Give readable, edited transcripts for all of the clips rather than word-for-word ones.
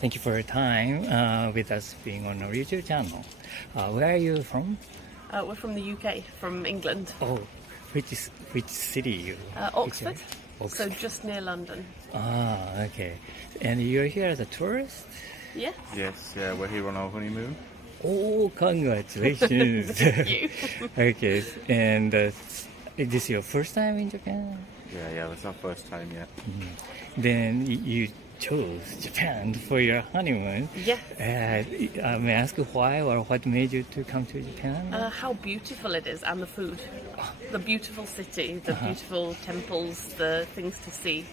Thank you for your time with us being on our YouTube channel. Where are you from? We're from the UK, from England. Oh, which city? Oxford, Oxford. so just near London. Ah, okay. And you're here as a tourist? Yes. Yes, yeah, we're here on our honeymoon. Oh, congratulations. Thank you. Okay, and is this your first time in Japan? Yeah, that's our first time yet. Then you chose Japan for your honeymoon. Yes. May I ask why or what made you to come to Japan? How beautiful it is, and the food. The beautiful city, the beautiful temples, the things to see,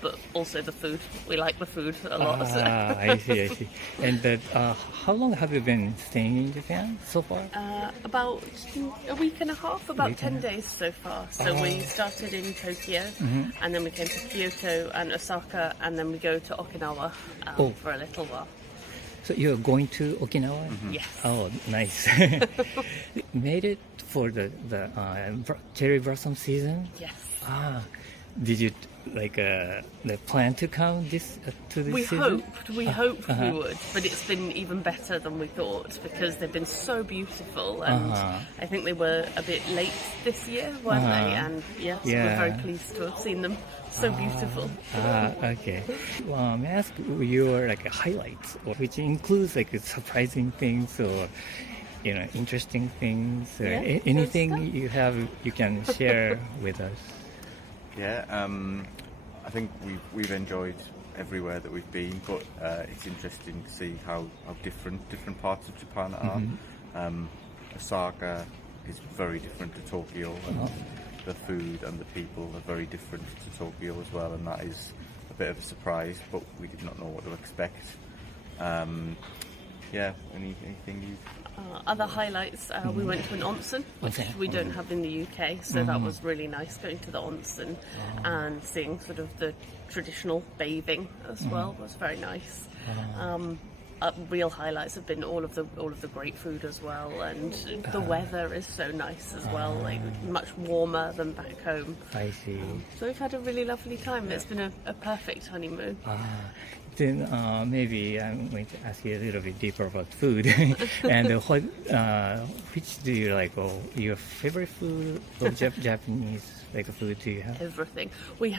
but also the food. We like the food a lot. I see. And how long have you been staying in Japan so far? About a week and a half, about 10 days so far. So we started in Tokyo, and then we came to Kyoto and Osaka, and then we go to Okinawa for a little while. So you're going to Okinawa? Yes. Oh, nice. Made it for the cherry blossom season? Yes. Did you plan to come to this season? We hoped we would, but it's been even better than we thought because they've been so beautiful, and I think they were a bit late this year, weren't they? And yes, we're very pleased to have seen them. So beautiful. Okay. Well, may I ask your highlights, which includes surprising things or interesting things, or anything you can share with us. Yeah, I think we've enjoyed everywhere that we've been, but it's interesting to see how different parts of Japan are. Osaka is very different to Tokyo, and the food and the people are very different to Tokyo as well, and that is a bit of a surprise, but we did not know what to expect. Anything you... Other highlights, we went to an onsen, which we don't have in the UK, so that was really nice, going to the onsen and seeing sort of the traditional bathing as well was very nice. Real highlights have been all of the great food as well, and the weather is so nice as well, much warmer than back home. I see. So we've had a really lovely time. It's been a perfect honeymoon. Then maybe I'm going to ask you a little bit deeper about food. And which do you like? Or your favorite food of Japanese food do you have? Everything. We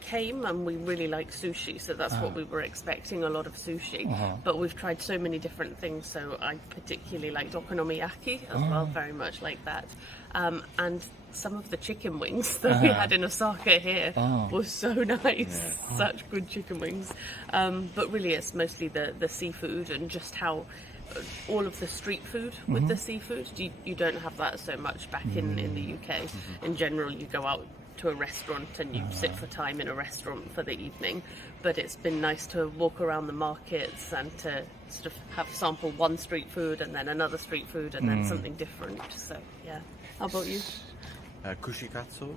came and we really like sushi, so that's what we were expecting, a lot of sushi. But we've tried so many different things, so I particularly liked okonomiyaki as well, very much like that. And some of the chicken wings that we had in Osaka here were so nice. Such good chicken wings. But really it's mostly the seafood, and just how all of the street food with the seafood, you don't have that so much back in the UK. In general, you go out to a restaurant and you sit for time in a restaurant for the evening, but it's been nice to walk around the markets and to sort of have sample one street food and then another street food and then something different. So yeah. How about you? Kushikatsu,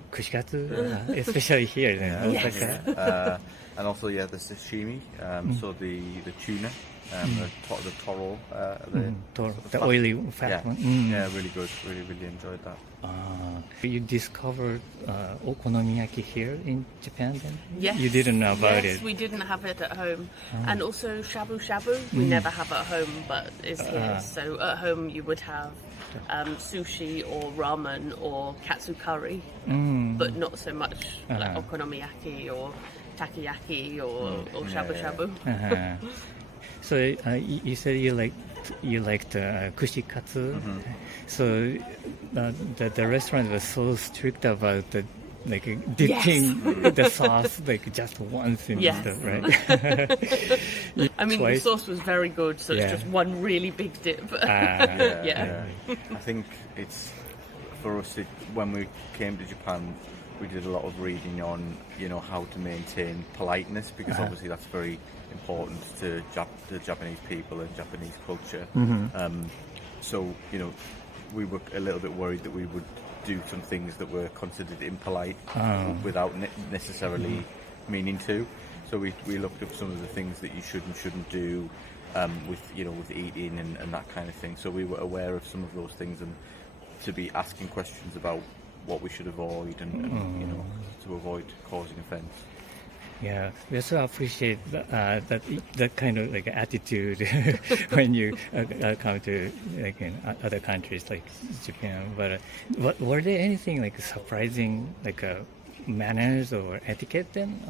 especially here in Osaka. And also, the sashimi, so the tuna, the toro, the oily fat one. Yeah, really good. Really enjoyed that. You discovered okonomiyaki here in Japan then? Yes. You didn't know about it? Yes, we didn't have it at home. And also shabu shabu, we never have at home, but is here. So at home you would have sushi or ramen or katsu curry, but not so much like okonomiyaki or takoyaki or shabu shabu. So you said you liked kushikatsu. So the restaurant was so strict about dipping the sauce just once in stuff, right? I mean, the sauce was very good, so it's just one really big dip. I think it's for us. When we came to Japan, we did a lot of reading on how to maintain politeness, because obviously that's very important to the Japanese people and Japanese culture. So we were a little bit worried that we would do some things that were considered impolite without necessarily meaning to. So we looked up some of the things that you should and shouldn't do with eating and that kind of thing. So we were aware of some of those things, and to be asking questions about what we should avoid and to avoid causing offence. Yeah, we also appreciate that kind of like attitude when you come to like in other countries like Japan. But were there anything like surprising like manners or etiquette then?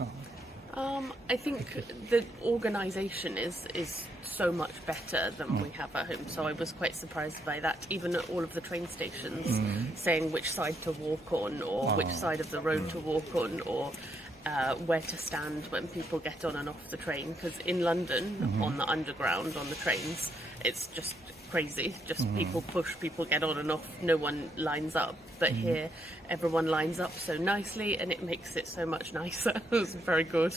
I think the organisation is so much better than we have at home. So I was quite surprised by that. Even at all of the train stations, saying which side to walk on, or which side of the road to walk on, or where to stand when people get on and off the train. Because in London, on the underground, on the trains, it's just crazy. Just people push, people get on and off, no one lines up. But here, everyone lines up so nicely, and it makes it so much nicer. It was very good.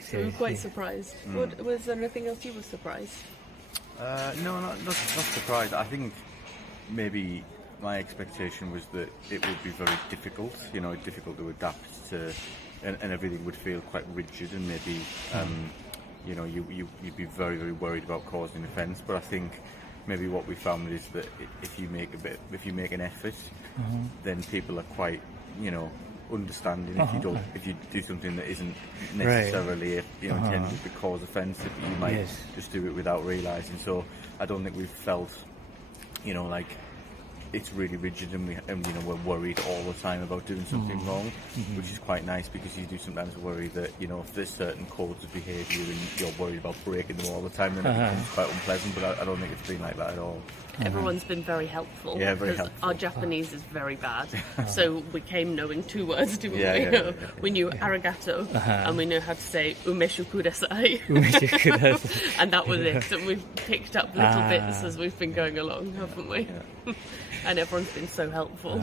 So we were quite surprised. Was there anything else you were surprised? No, not surprised. I think maybe my expectation was that it would be very difficult, difficult to adapt to, and everything would feel quite rigid, and maybe, you'd be very, very worried about causing offence. But I think maybe what we found is that if you make an effort, then people are quite, understanding. If you do something that isn't necessarily intended to cause offence, that you might just do it without realising. So I don't think we've felt, like it's really rigid, and we're worried all the time about doing something wrong, which is quite nice, because you do sometimes worry that if there's certain codes of behaviour and you're worried about breaking them all the time, then it becomes quite unpleasant. But I don't think it's been like that at all. Everyone's been very helpful. Yeah, very helpful. Our Japanese is very bad, so we came knowing 2 words, didn't we? Yeah. We knew arigato, and we knew how to say umeshu kudasai, and that was it. And we've picked up little bits as we've been going along, haven't we? Yeah. And everyone's been so helpful.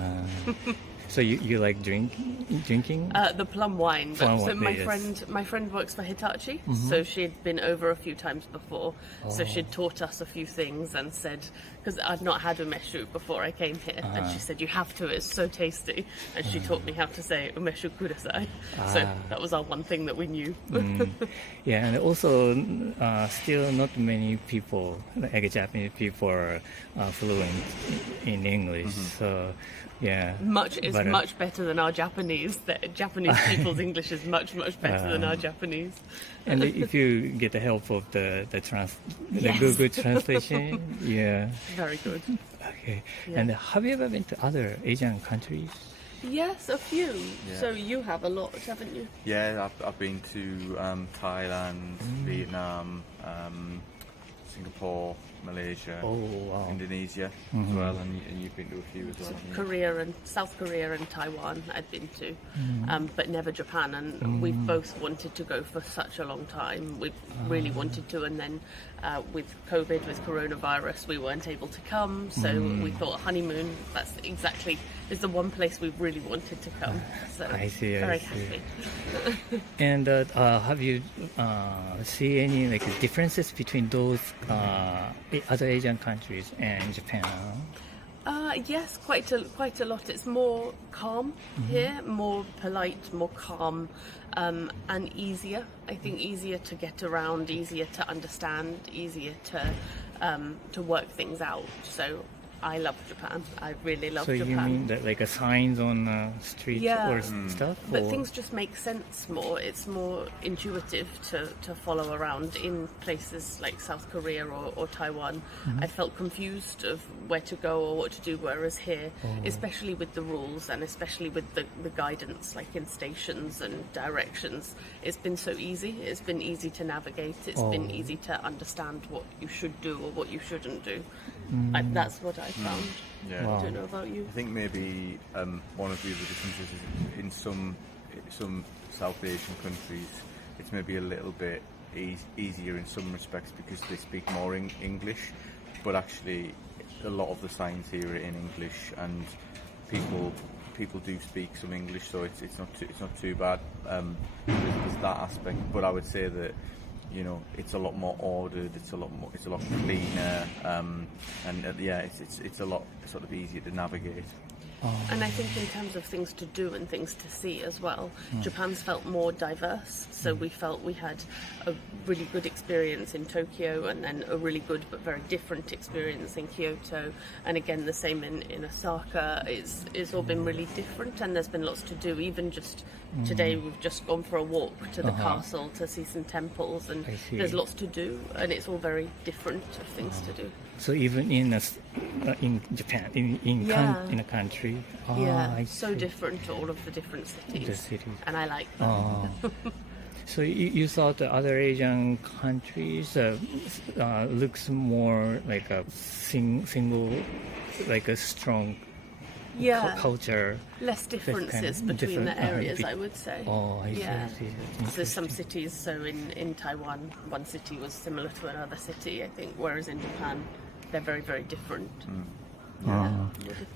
So you like drinking? The plum wine. Plum so wine, my friend works for Hitachi, so she'd been over a few times before. So she'd taught us a few things and said, because I'd not had umeshu before I came here, and she said, you have to, it's so tasty. And she taught me how to say umeshu kudasai. So that was our one thing that we knew. Yeah, and also still not many people, like Japanese people, are fluent in English. So yeah, Much better than our Japanese. The Japanese people's English is much better than our Japanese. And if you get the help of the Google translation, yeah, very good. Okay. Yeah. And have you ever been to other Asian countries? Yes, a few. Yeah. So you have a lot, haven't you? Yeah, I've been to Thailand, Vietnam, Singapore, Malaysia, Indonesia as well, and you've been to a few as well. South Korea and Taiwan I'd been to, but never Japan, and we've both wanted to go for such a long time. We've really wanted to, and then with COVID, with coronavirus, we weren't able to come, so we thought honeymoon, is the one place we really wanted to come. So I see. happy. And have you see any like differences between those other Asian countries and Japan? Yes, quite a lot. It's more calm here, more polite, more calm, and easier. I think easier to get around, easier to understand, easier to work things out. So I love Japan. I really love Japan. So you mean that like signs on streets or stuff? But things just make sense more. It's more intuitive to follow around in places like South Korea or Taiwan. I felt confused of where to go or what to do, whereas here, especially with the rules and especially with the guidance, like in stations and directions, it's been so easy. It's been easy to navigate. It's been easy to understand what you should do or what you shouldn't do. That's what I found. Yeah. I don't know about you. I think maybe one of the other differences is in some South Asian countries, it's maybe a little bit easier in some respects because they speak more English, but actually a lot of the signs here are in English, and people do speak some English, so it's not too bad. There's that aspect, but I would say that it's a lot more ordered. It's a lot cleaner, and it's a lot sort of easier to navigate. And I think in terms of things to do and things to see as well, Japan's felt more diverse. So we felt we had a really good experience in Tokyo, and then a really good but very different experience in Kyoto. And again, the same in Osaka. It's all been really different, and there's been lots to do. Even just today, we've just gone for a walk to the castle to see some temples, and there's lots to do, and it's all very different of things to do. So even in Japan, in a country, So different to all of the different cities. The cities. And I like that. So you thought the other Asian countries looks more like a single, like a strong culture. Less differences between the areas, I would say. I see. So some cities, so in Taiwan, one city was similar to another city, I think, whereas in Japan, they're very, very different. I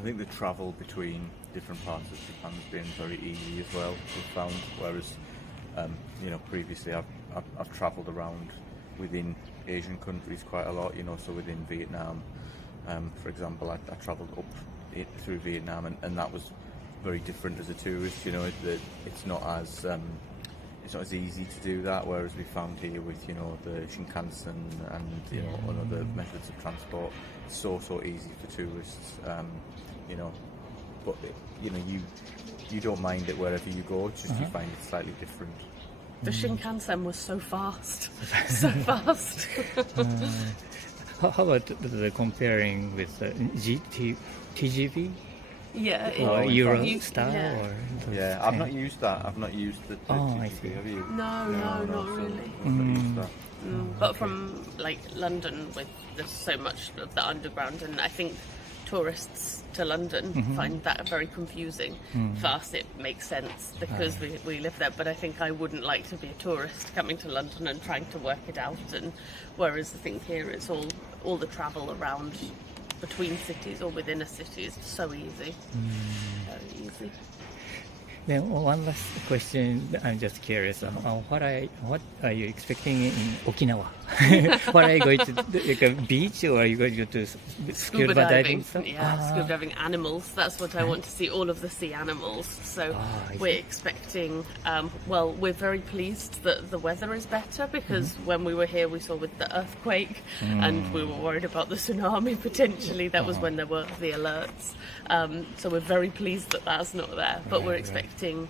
think the travel between different parts of Japan has been very easy as well, we've found, whereas previously I've travelled around within Asian countries quite a lot, so within Vietnam, for example, I travelled up through Vietnam, and that was very different as a tourist. It's not as easy to do that, whereas we found here with the Shinkansen and other methods of transport, so easy for tourists. But you don't mind it wherever you go. It's just you find it slightly different. The Shinkansen was so fast, so fast. How about the comparing with TGV? Or Eurostar? I've not used that. I've not used the TGV. Have you? No, not really. But from London, there's so much of the underground, and I think tourists to London find that very confusing. For us, it makes sense because we live there, but I think I wouldn't like to be a tourist coming to London and trying to work it out. And whereas I think here it's all the travel around between cities or within a city is so easy. Very easy. Then one last question. I'm just curious. What are you expecting in Okinawa? What are you going to do? Like a beach, or are you going to go to scuba diving? Scuba diving, animals. That's what I want to see. All of the sea animals. So we're expecting. We're very pleased that the weather is better because when we were here, we saw with the earthquake, and we were worried about the tsunami potentially. That was when there were the alerts. So we're very pleased that that's not there. But we're expecting.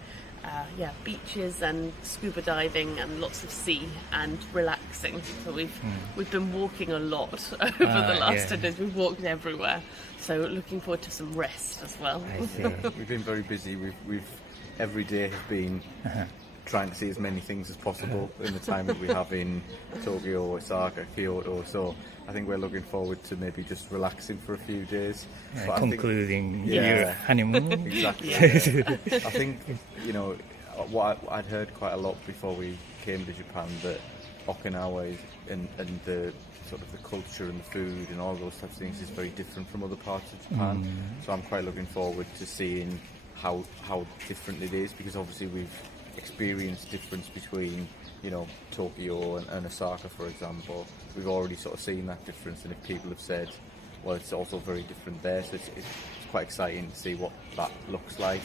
Beaches and scuba diving and lots of sea and relaxing. So we've been walking a lot over the last 10 days. We've walked everywhere. So looking forward to some rest as well. I see. We've been very busy. We've every day has been trying to see as many things as possible in the time that we have in Tokyo, Osaka, Kyoto. So I think we're looking forward to maybe just relaxing for a few days. Concluding your honeymoon. Exactly. I think, what I'd heard quite a lot before we came to Japan, that Okinawa and the sort of the culture and the food and all those types of things is very different from other parts of Japan. So I'm quite looking forward to seeing how different it is, because obviously we've experienced difference between Tokyo and Osaka, for example. We've already sort of seen that difference, and if people have said, well, it's also very different there, so it's quite exciting to see what that looks like,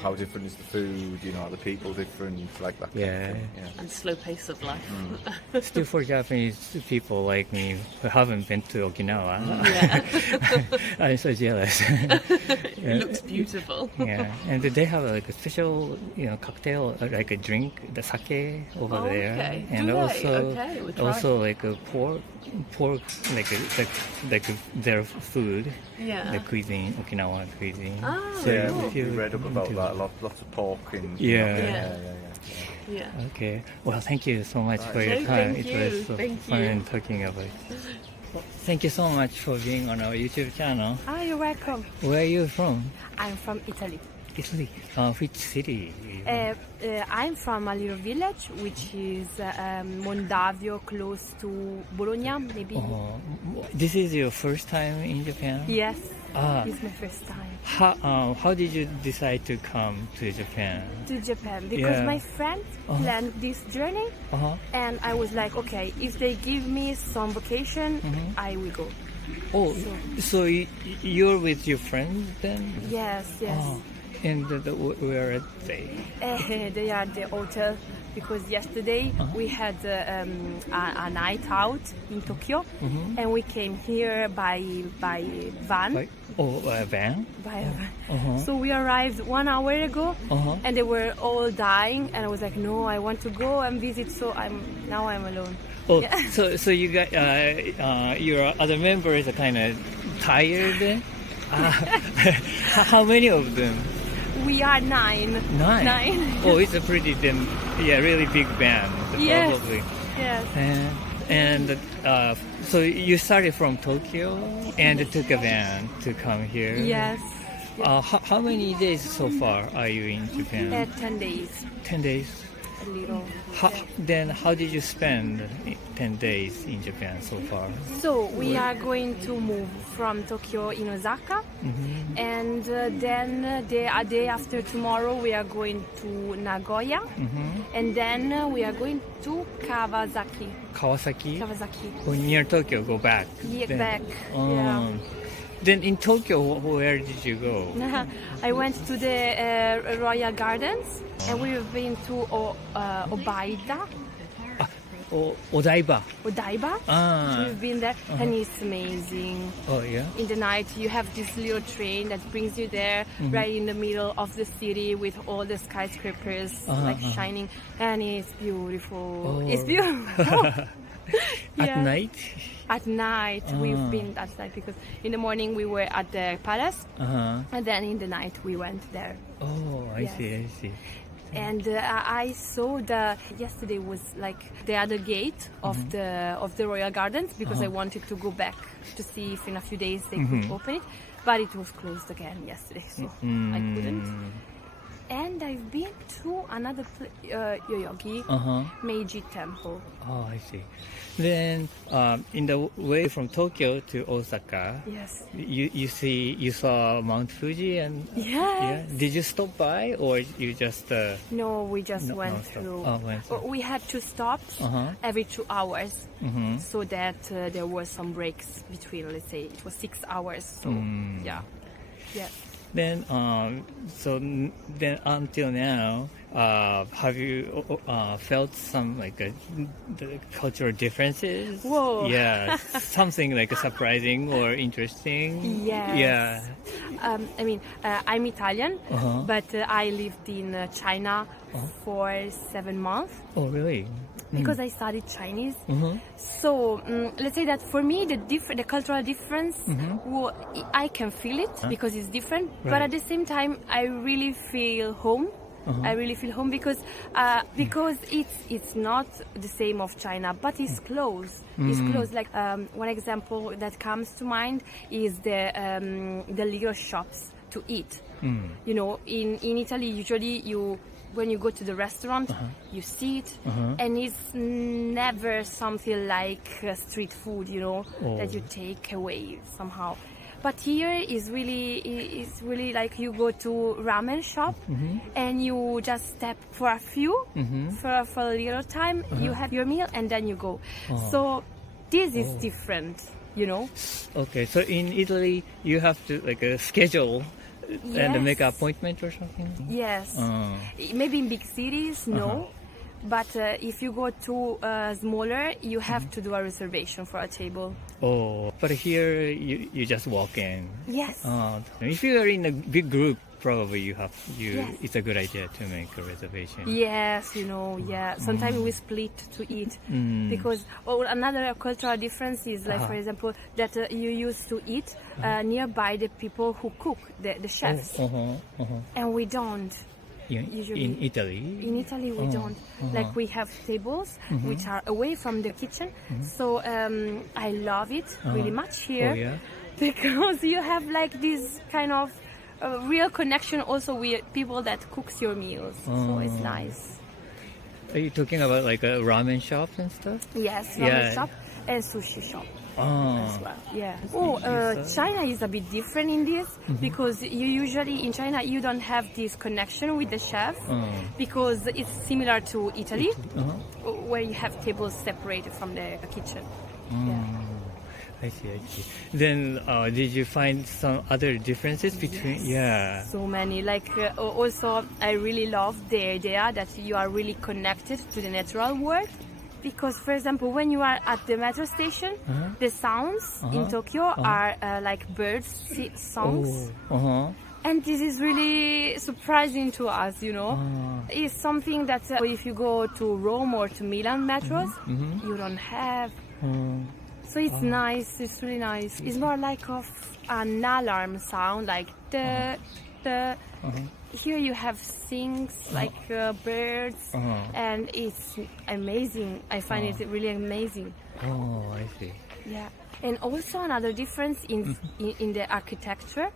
how different is the food, are the people different, like that kind of thing. And slow pace of life. Still, for Japanese people like me who haven't been to Okinawa, I'm so jealous. It looks beautiful. And they have a special, cocktail, like a drink, the sake over there, okay. and we'll also like a pork, like their food, the cuisine, Okinawa cuisine. We read up about that. Lots of pork and Okay. Well, thank you so much for your time. It was so fun talking about it. Thank you so much for being on our YouTube channel. You're welcome. Where are you from? I'm from Italy. Italy. Which city? I'm from a little village which is Mondavio, close to Bologna, maybe. This is your first time in Japan? Yes, it's my first time. How did you decide to come to Japan? Because my friend planned this journey, and I was like, okay, if they give me some vacation, I will go. Oh, so you're with your friends then? Yes, yes. And where are they? They are at the hotel because yesterday we had a night out in Tokyo, and we came here by van. Van? By a van. So we arrived 1 hour ago, and they were all dying, and I was like, no, I want to go and visit. So now I'm alone. Oh, Yeah. so you got your other members are kind of tired then? How many of them? We are 9. 9. Oh, it's a pretty really big band. Yes. Probably. Yes. And so you started from Tokyo and took a van to come here. Yes. How many days so far are you in Japan? 10 days. 10 days. A little. Then how did you spend 10 days in Japan so far? So we are going to move from Tokyo in Osaka, and then the day after tomorrow we are going to Nagoya, and then we are going to Kawasaki. Kawasaki? Kawasaki. Near Tokyo, go back. Yeah, then. back. Yeah. Then in Tokyo, where did you go? I went to the Royal Gardens, and we've been to Odaiba. Odaiba. We've been there, and it's amazing. Oh, yeah? In the night, you have this little train that brings you there, right in the middle of the city with all the skyscrapers shining, and it's beautiful. Oh. It's beautiful. At night? At night, we've been at night because in the morning we were at the palace, and then in the night we went there. Oh, I see. And I saw yesterday was like the other gate of the Royal Gardens because I wanted to go back to see if in a few days they could open it, but it was closed again yesterday, so I couldn't. And I've been to another Yoyogi Meiji Temple. Oh, I see. Then, in the way from Tokyo to Osaka, Yes. you saw Mount Fuji and Yes. Did you stop by or you just? No, we just went non-stop. through. Went through. We had 2 stops every 2 hours, so that there were some breaks between. Let's say it was 6 hours. So yeah. Then, then until now, have you felt some the cultural differences? Whoa. Yeah, something like surprising or interesting. Yes. Yeah. I mean, I'm Italian, but I lived in China for 7 months. Oh, really? Because I studied Chinese. So let's say that for me the cultural difference, I can feel it because it's different, but at the same time I really feel home. I really feel home because it's not the same of China, but it's close. It's close. Like one example that comes to mind is the little shops to eat. You know, in Italy usually when you go to the restaurant, you see it, and it's never something like street food, you know, that you take away somehow. But here is really like you go to ramen shop and you just step for a few, for a little time, you have your meal and then you go. So this is different, you know. Okay, so in Italy you have to schedule. Yes. And make an appointment or something? Yes. Maybe in big cities, no. But if you go to smaller, you have to do a reservation for a table. Oh, but here you just walk in. Yes. If you are in a big group, probably Yes. it's a good idea to make a reservation. Yes, you know, yeah. Sometimes we split to eat because another cultural difference is like, for example, that you used to eat nearby the people who cook, the chefs, and we don't. Usually. In Italy? In Italy, we don't. Like, we have tables which are away from the kitchen. So I love it really much here because you have like this kind of real connection also with people that cooks your meals. So it's nice. Are you talking about like a ramen shop and stuff? Yes, ramen shop and sushi shop. As well. Yeah. China is a bit different in this because you usually in China you don't have this connection with the chef because it's similar to Italy where you have tables separated from the kitchen. I see. Then, did you find some other differences between? Yes. Yeah. So many. Like also, I really love the idea that you are really connected to the natural world. Because, for example, when you are at the metro station, the sounds in Tokyo are like birds' songs. And this is really surprising to us, you know. It's something that if you go to Rome or to Milan metros, you don't have. So it's nice, it's really nice. It's more like of an alarm sound, like the. Here you have things like birds, and it's amazing. I find it really amazing. Oh, I see. Yeah. And also another difference in the architecture.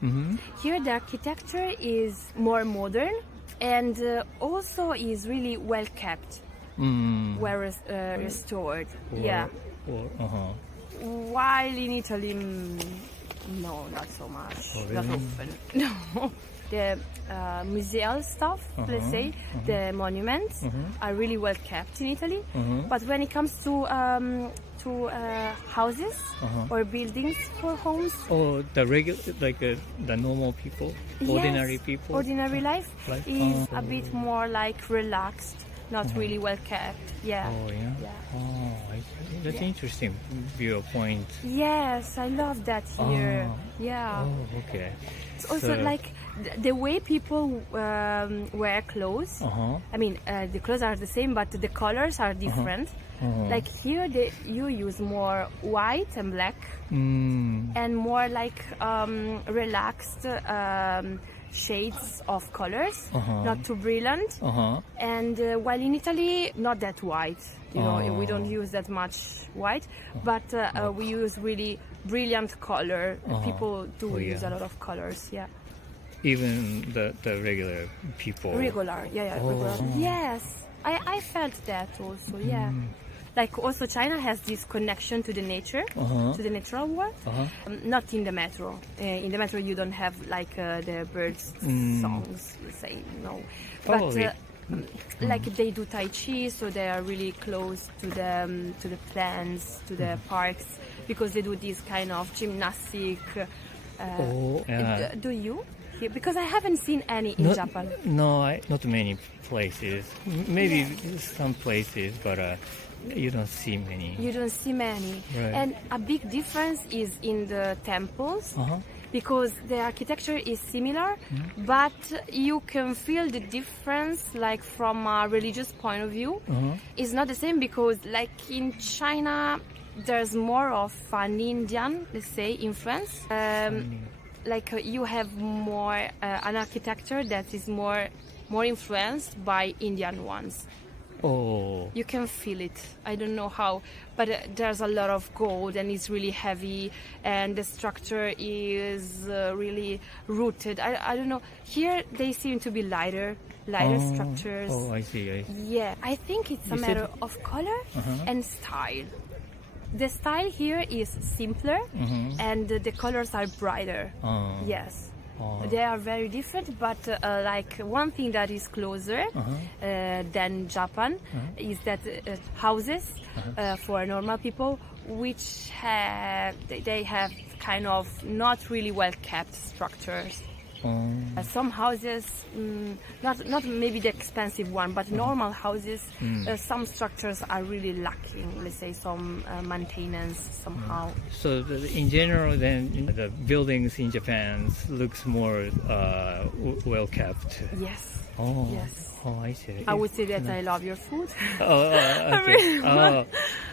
Here the architecture is more modern and also is really well kept, well restored. Yeah. While in Italy, no, not so much. Oh, really? Not often. No. The museal stuff, let's say, the monuments are really well kept in Italy. But when it comes to houses or buildings for homes, the regular, like the normal people, ordinary people, ordinary life is a bit more like relaxed, not really well kept. Yeah. Oh yeah. Oh, I see. That's interesting viewpoint. Yes, I love that here. Yeah. Oh, okay. It's also like the way people wear clothes. I mean, the clothes are the same, but the colors are different. Like here, you use more white and black, and more like relaxed shades of colors, not too brilliant. And while in Italy, not that white. You know, we don't use that much white, but we use really brilliant color. People do use a lot of colors. Yeah. Even the regular people. Regular. Yes, I felt that also. Yeah. Like also China has this connection to the nature, to the natural world. Not in the metro. In the metro you don't have like the birds' songs, you say, no. Probably. But like they do Tai Chi, so they are really close to the plants, to the parks, because they do this kind of gymnastic. Do you? Here? Because I haven't seen any in Japan. No, not many places. Maybe some places, but you don't see many. You don't see many. Right. And a big difference is in the temples, because the architecture is similar, but you can feel the difference, like from a religious point of view. It's not the same because, like in China, there's more of an Indian, let's say, influence. Like you have more an architecture that is more influenced by Indian ones. Oh. You can feel it. I don't know how, but there's a lot of gold and it's really heavy, and the structure is really rooted. I don't know. Here they seem to be lighter structures. Oh, I see. Yeah, I think it's a matter of color and style. The style here is simpler, and the colors are brighter. Yes. They are very different, but like one thing that is closer than Japan is that houses for normal people, which they have kind of not really well kept structures. Some houses, not maybe the expensive one, but normal houses, some structures are really lacking, let's say some maintenance somehow. So in general, then the buildings in Japan looks more well kept. Yes. Oh. Yes. Oh, I see. I would say that I love your food. Okay.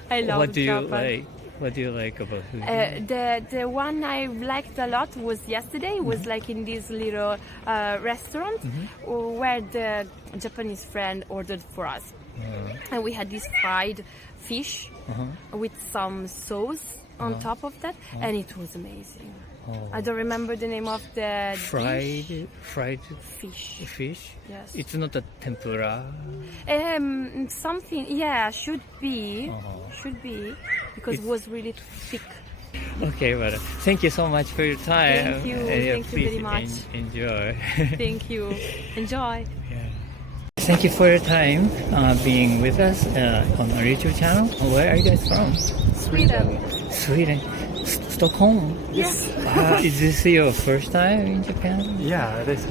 I love What do you Japan. like? What do you like about food? The one I liked a lot was yesterday. Was like in this little restaurant where the Japanese friend ordered for us, and we had this fried fish with some sauce on top of that, and it was amazing. I don't remember the name of the fried fish. Fish? Yes. It's not a tempura. Something. Yeah, should be because it was really thick. Okay, well, thank you so much for your time. Thank you. And Thank you very much. Enjoy. Thank you. Enjoy. Thank you for your time being with us on our YouTube channel. Where are you guys from? Sweden. Sweden. Stockholm? Yes. Is this your first time in Japan? Yeah, it is.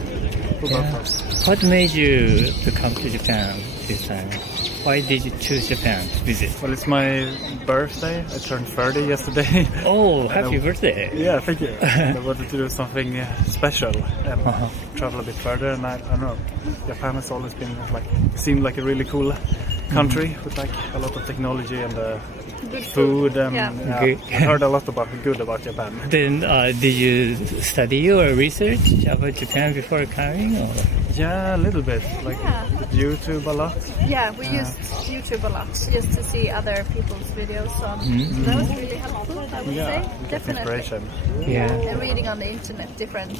What made you to come to Japan this time? Why did you choose Japan to visit? Well, it's my birthday. I turned 30 yesterday. Oh, happy birthday! Yeah, thank you. I wanted to do something special and travel a bit further. And I don't know, Japan has always been seemed like a really cool country with like a lot of technology and Good food. And Good. I heard a lot about Japan. Then, did you study or research about Japan before coming? Or? Yeah, a little bit. Like with YouTube a lot. Yeah, we used YouTube a lot just to see other people's videos on. So that was really helpful, I would say. Definitely. Inspiration. Yeah. And reading on the internet, different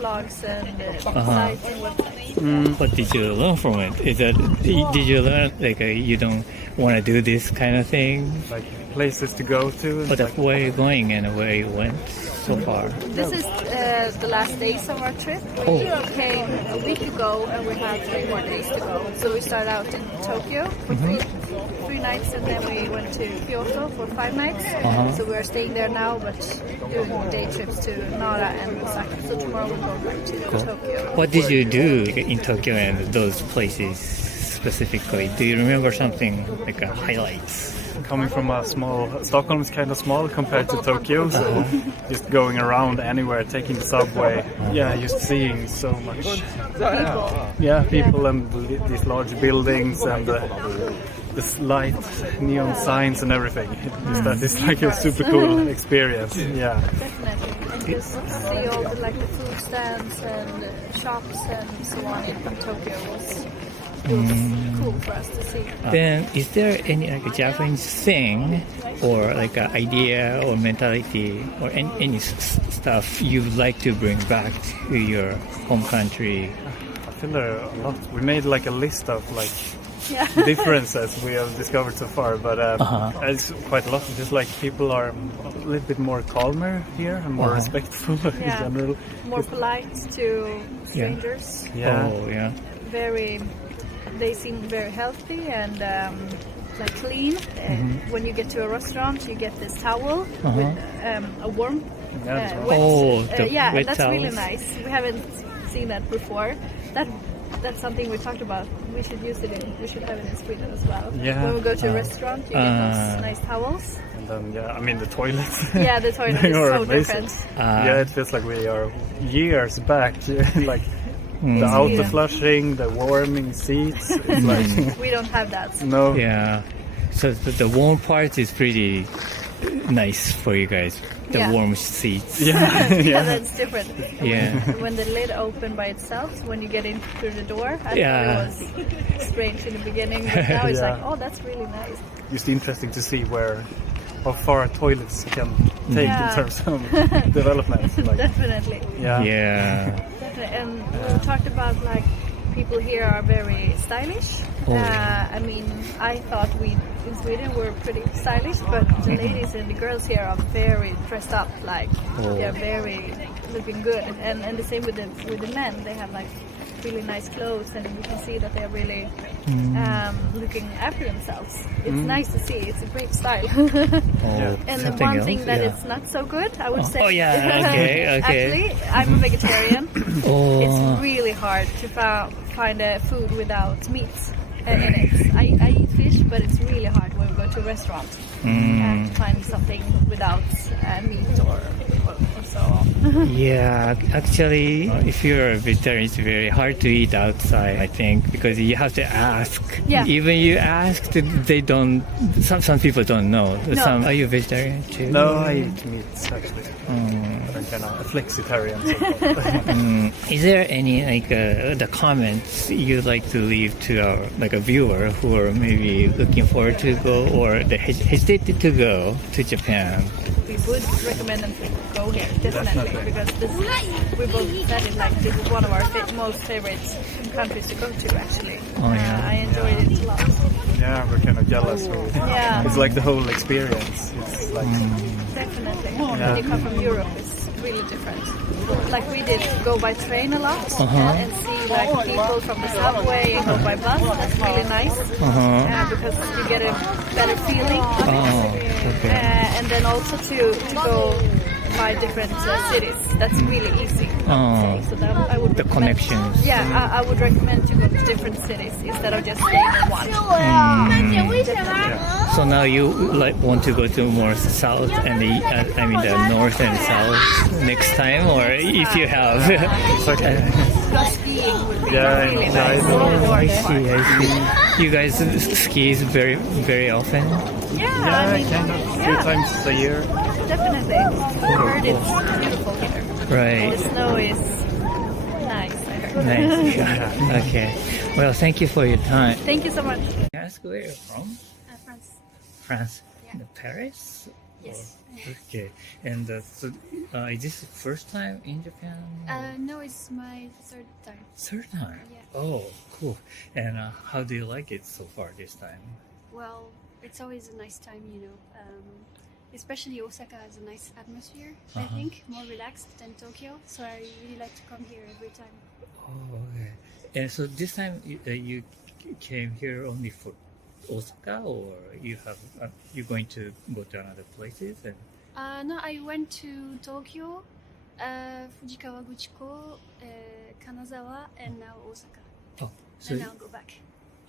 blogs and sites and websites. What did you learn from it? Did you learn you don't want to do this kind of thing? Like places to go to. But where are you going and where you went so far? This is the last days of our trip. We came a week ago and we have 3 more days to go. So we started out in Tokyo for three nights and then we went to Kyoto for 5 nights. So we're staying there now but doing day trips to Nara and Osaka. So tomorrow we'll go back to Tokyo. What did you do in Tokyo and those places specifically? Do you remember something like highlights? Coming from a small, Stockholm is kind of small compared to Tokyo, so just going around anywhere, taking the subway, just seeing so much. People and these large buildings and this light, neon signs and everything. That is like a super cool experience. Yeah. Definitely. Just see all the food stands and shops and so on in Tokyo was cool for us to see. Then, is there any Japanese thing or an idea or mentality or any stuff you'd like to bring back to your home country? I feel there are a lot. We made a list of differences we have discovered so far, but it's quite a lot. Just people are a little bit more calmer here and more respectful in general. More polite to strangers. Yeah. Oh, yeah. They seem very healthy and clean. When you get to a restaurant, you get this towel with a warm wet. Wet that's towels. really nice. We haven't seen that before. That's something we talked about. We should use it we should have it in Sweden as well. Yeah. When we go to a restaurant, you get those nice towels. And then, the toilets. Yeah, the toilet is so different. It feels like we are years back. The auto flushing, the warming seats. It's we don't have that. No. Yeah. So the warm part is pretty nice for you guys. The warm seats. Yeah, that's different. Yeah. When the lid opened by itself, when you get in through the door, I thought it was strange in the beginning, but now it's that's really nice. Just interesting to see how far toilets can take in terms of development. Definitely. Yeah. And we talked about people here are very stylish. I thought we in Sweden were pretty stylish, but the ladies and the girls here are very dressed up. They're very looking good, and the same with the men. They have really nice clothes, and you can see that they're really looking after themselves. It's nice to see. It's a great style. And the one thing that it's not so good, I would say. Okay. Actually, I'm a vegetarian. It's really hard to find a food without meat in it. I eat fish, but it's really hard when we go to a restaurant to find something without meat or so on. Yeah, actually, if you're a vegetarian, it's very hard to eat outside, I think, because you have to ask. Yeah. Even you ask, they don't. Some people don't know. No. Are you vegetarian too? No, I eat meat actually. I'm kind of a flexitarian. So Is there any the comments you'd like to leave to our a viewer who are maybe looking forward to go or they hesitated to go to Japan? We would recommend them to go here, definitely, because we both said it this is one of our most favorite countries to go to, actually. I enjoyed it a lot. Yeah, we're kind of jealous. Yeah. It's the whole experience. It's Definitely. When you come from Europe, it's really different. Like we did go by train a lot and see like people from the subway and go by bus. That's really nice because you get a better feeling. And then also to go by different cities. That's really easy. So that I would The connections. I would recommend to go to different cities instead of just staying in one. So now you like want to go to more south and the north and south next time, or if you have. Skiing would be Yeah, really I nice. know. I see. You guys ski very, very often? Yeah, I mean, kind of a few times a year. definitely. I heard it's beautiful here. Right. The snow is nice, I heard. Nice. Okay. Well, thank you for your time. Thank you so much. Can I ask where you're from? France. France. Yeah. Paris? Yes. Okay. And is this the first time in Japan? No, it's my third time. Third time? Yeah. Oh, cool. And how do you like it so far this time? Well, it's always a nice time, you know. Especially Osaka has a nice atmosphere, I think, more relaxed than Tokyo. So I really like to come here every time. Oh, okay. And so this time you came here only for Osaka, or you're going to go to another places? And No, I went to Tokyo, Fujikawa Guchiko, Kanazawa, and now Osaka. oh, so And I'll go back.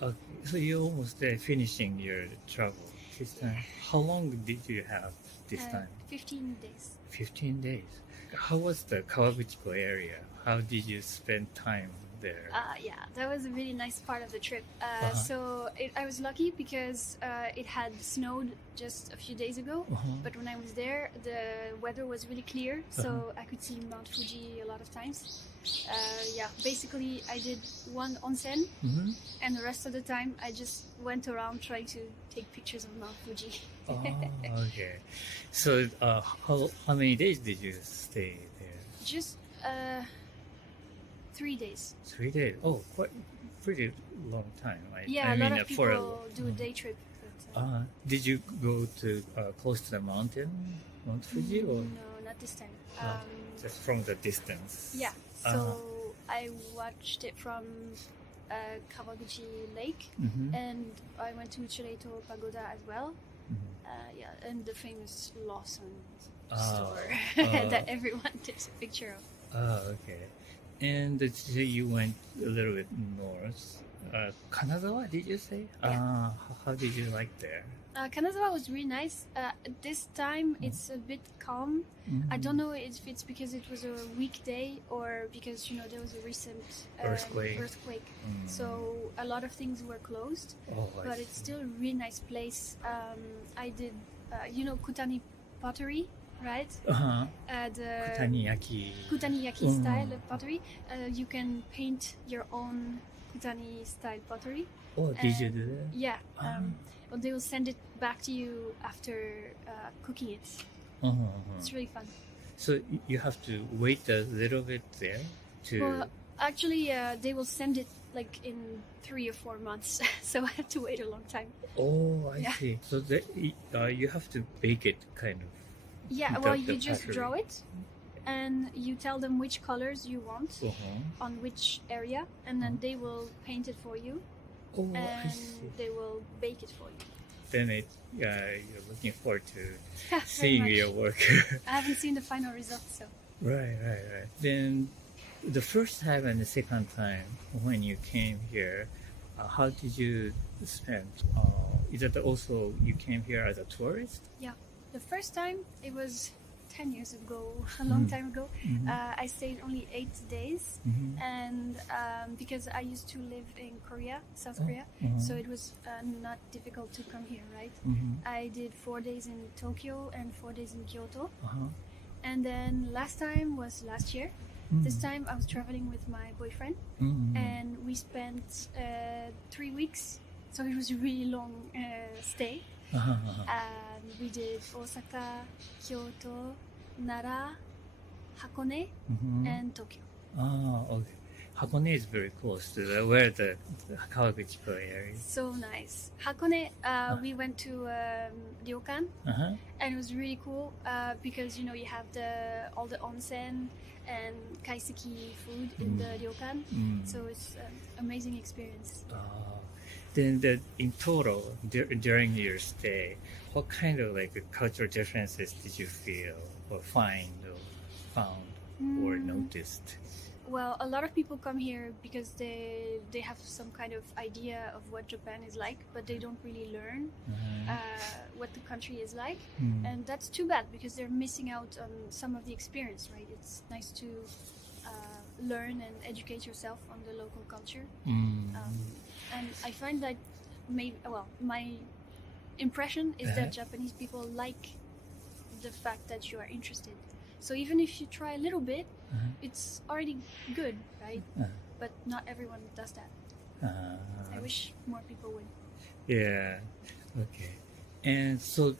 okay, so you're almost finishing your travel this time. How long did you have this time? 15 days. 15 days. How was the Kawaguchiko area? How did you spend time there? Yeah, that was a really nice part of the trip. So I was lucky because it had snowed just a few days ago. But when I was there, the weather was really clear, so I could see Mount Fuji a lot of times. Basically I did one onsen, and the rest of the time I just went around trying to take pictures of Mount Fuji. Oh, okay. So how many days did you stay there? Just 3 days. 3 days. Oh, quite pretty long time. Yeah, a lot of people do a day trip. But, did you go to close to the mountain, Mount Fuji, or no, not this time. just from the distance? Yeah, so I watched it from Kawaguchi Lake, and I went to Chireito Pagoda as well. And the famous Lawson store that everyone takes a picture of. Oh, okay. And you went a little bit north. Kanazawa, did you say? Yeah. How did you like there? Kanazawa was really nice. This time it's a bit calm. I don't know if it's because it was a weekday or because there was a recent earthquake. So a lot of things were closed. But it's still a really nice place. I did, Kutani pottery, right? The Kutaniyaki style of pottery. You can paint your own Kutani style pottery. Oh, did you do that? Yeah. Well, they will send it back to you after cooking it. It's really fun. So you have to wait a little bit there to. Well, actually, they will send it like in 3 or 4 months, so I have to wait a long time. Oh, I see. So you have to bake it kind of. Yeah, well, you just draw it, and you tell them which colors you want on which area, and then they will paint it for you, I see. they will bake it for you. Then you're looking forward to seeing your work. I haven't seen the final result, so. Right. Then the first time and the second time when you came here, how did you spend? Is that also you came here as a tourist? Yeah, the first time it was 10 years ago, a long time ago. I stayed only 8 days, and because I used to live in Korea, South Korea, so it was not difficult to come here, right? I did 4 days in Tokyo and 4 days in Kyoto, and then last time was last year. This time I was traveling with my boyfriend, and we spent 3 weeks, so it was a really long stay. We did Osaka, Kyoto, Nara, Hakone, and Tokyo. Okay. Hakone is very close to where the Kawaguchiko area is. So nice. Hakone, we went to ryokan, and it was really cool because you have all the onsen and kaiseki food in the ryokan. So it's an amazing experience. Then in total, during your stay, what kind of cultural differences did you feel or find or found or noticed? Well, a lot of people come here because they have some kind of idea of what Japan is like, but they don't really learn what the country is like. And that's too bad because they're missing out on some of the experience, right? It's nice to learn and educate yourself on the local culture. And I find that my impression is that Japanese people like the fact that you are interested. So even if you try a little bit, it's already good, right? But not everyone does that. I wish more people would. Yeah. Okay. And so,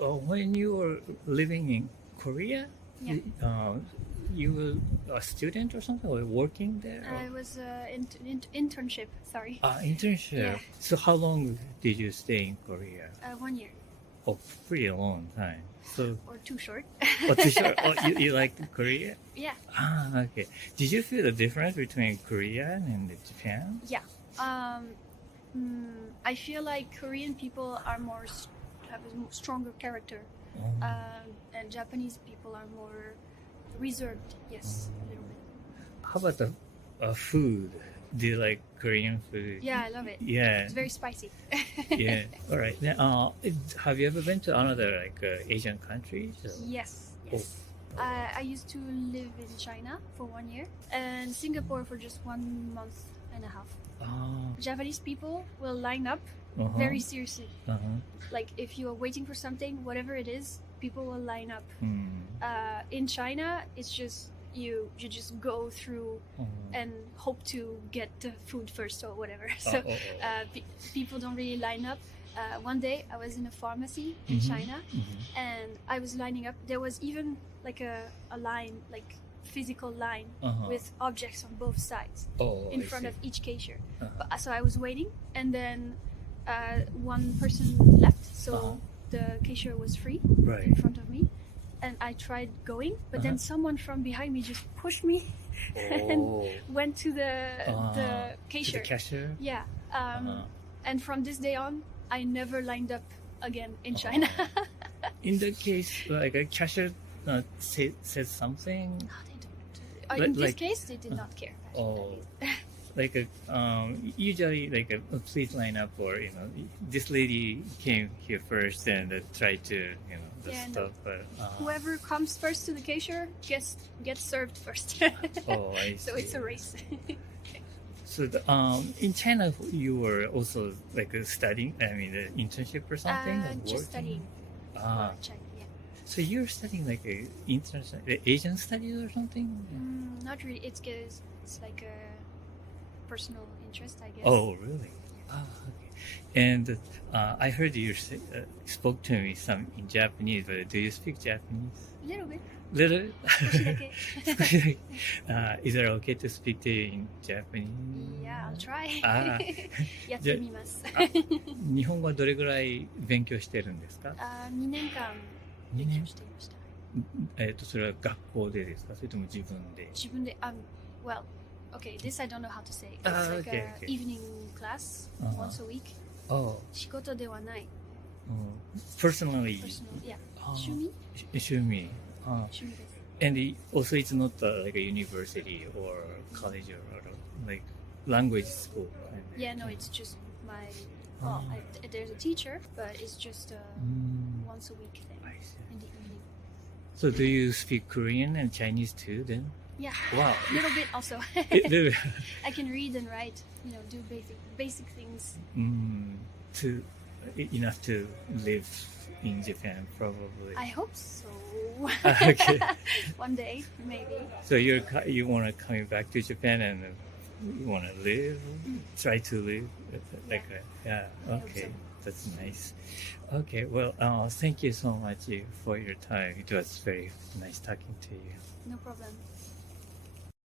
when you were living in Korea, you were a student or something, or working there? I was internship. Sorry. Internship. Yeah. So how long did you stay in Korea? 1 year. Oh, pretty long time. So. Or too short. Too short. You like Korea? Yeah. Okay. Did you feel the difference between Korea and Japan? Yeah. I feel like Korean people are have a stronger character, and Japanese people are more reserved. Yes, a little bit. How about the food? Do you like Korean food? Yeah, I love it. Yeah. It's very spicy. Yeah. All right. Now, have you ever been to another Asian country? Yes. I used to live in China for 1 year and Singapore for just 1 month and a half. Japanese people will line up very seriously. Like if you are waiting for something, whatever it is, people will line up. In China, it's just you just go through and hope to get the food first or whatever. So people don't really line up. One day I was in a pharmacy in China and I was lining up. There was even like a line, like physical line with objects on both sides in front of each cashier. So I was waiting and then one person left, so the cashier was free in front of me. And I tried going, but then someone from behind me just pushed me and went to the cashier. To the cashier? Yeah. And from this day on, I never lined up again in China. In that case, like a cashier said something? No, they don't. In this case, they did not care. Like usually please line up, or this lady came here first and tried to stuff. But whoever comes first to the cashier gets served first. I see. So it's a race. So in China, you were also studying. I mean, the internship or something. Just studying. China, yeah. So you're studying a international Asian studies or something? Not really. It's like a personal interest, I guess. Oh, really? Okay. And I heard you spoke to me some in Japanese, but do you speak Japanese? A little bit. Little? 少しだけ. Is it okay to speak to you in Japanese? Yeah, I'll try. やっじゃてみます。日本語はどれぐらい勉強してるんですか？ 2年間勉強していました。それは学校でですか？それとも自分で？自分で、well, okay, this I don't know how to say. It's like okay, a okay. evening class once a week. 仕事ではない。Personally? Personal, yeah. 趣味？趣味。趣味です。And also it's not like a university or college or like language school. Yeah, no, it's just my. Well, there's a teacher, but it's just a once a week thing in the evening. So do you speak Korean and Chinese too then? Yeah. Wow. A little bit also. I can read and write. Do basic things. Enough to live in Japan, probably. I hope so. Okay. One day, maybe. So you want to coming back to Japan and you want to live, try to live yeah. Okay, that's nice. Okay, well, thank you so much for your time. It was very nice talking to you. No problem.